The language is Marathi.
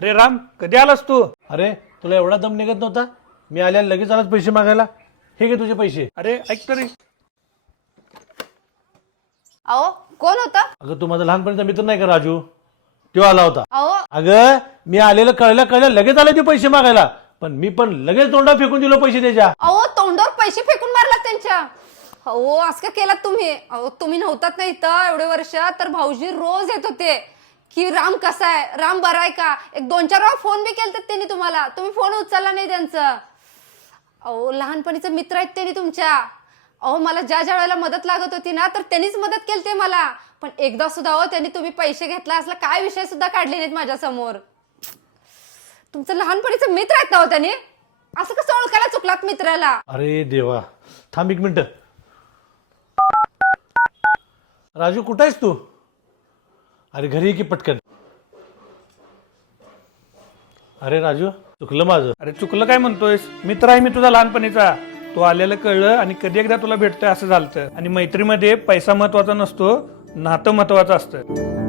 अरे राम, कधी आलास तू? अरे तुला एवढा दम निघत नव्हता? मी आल्याला लगेच आलाच पैसे मागायला. हे घे तुझे पैसे. अरे ऐक तरी. अहो कोण होता? अगं तू माझा लहानपणीचा मित्र नाही का राजू? तो आला होता. अहो अगं मी आलेलं कळल्या लगेच आले ते पैसे मागायला, पण मी पण लगेच तोंडा फेकून दिलो पैसे त्याच्या. अहो तोंडावर पैसे फेकून मारलात त्यांच्या. अहो असं का केलात तुम्ही? अहो तुम्ही नव्हतात ना इथं एवढे वर्ष, तर भाऊजी रोज येत होते की राम कसा आहे, राम बरा आहे का. एक 2-4 वेळा फोन बी केलतात त्यांनी तुम्हाला, तुम्ही फोन उचलला नाही त्यांचं. अहो लहानपणीचे मित्र आहेत त्यांनी तुमच्या. अहो मला ज्या वेळेला मदत लागत होती ना, तर त्यांनीच मदत केली ते मला. पण एकदा सुद्धा हो त्यांनी तुम्ही पैसे घेतला असला काय विषय सुद्धा काढले नाहीत माझ्या समोर. तुमचं लहानपणीचे मित्र आहेत ना हो त्यांनी. असं कसं ओळखायला चुकलात मित्राला? अरे देवा, थांब 1 मिनिट. राजू कुठं आहेस तू? अरे घरी ये की पटकन. अरे राजू चुकलं माझं. अरे चुकलं काय म्हणतोयस? मित्र आहे मी तुझा लहानपणीचा. तू आलेलं कळलं आणि कधी एकदा तुला भेटतोय असं झालं. आणि मैत्रीमध्ये पैसा महत्वाचा नसतो, नातं महत्वाचं असतं.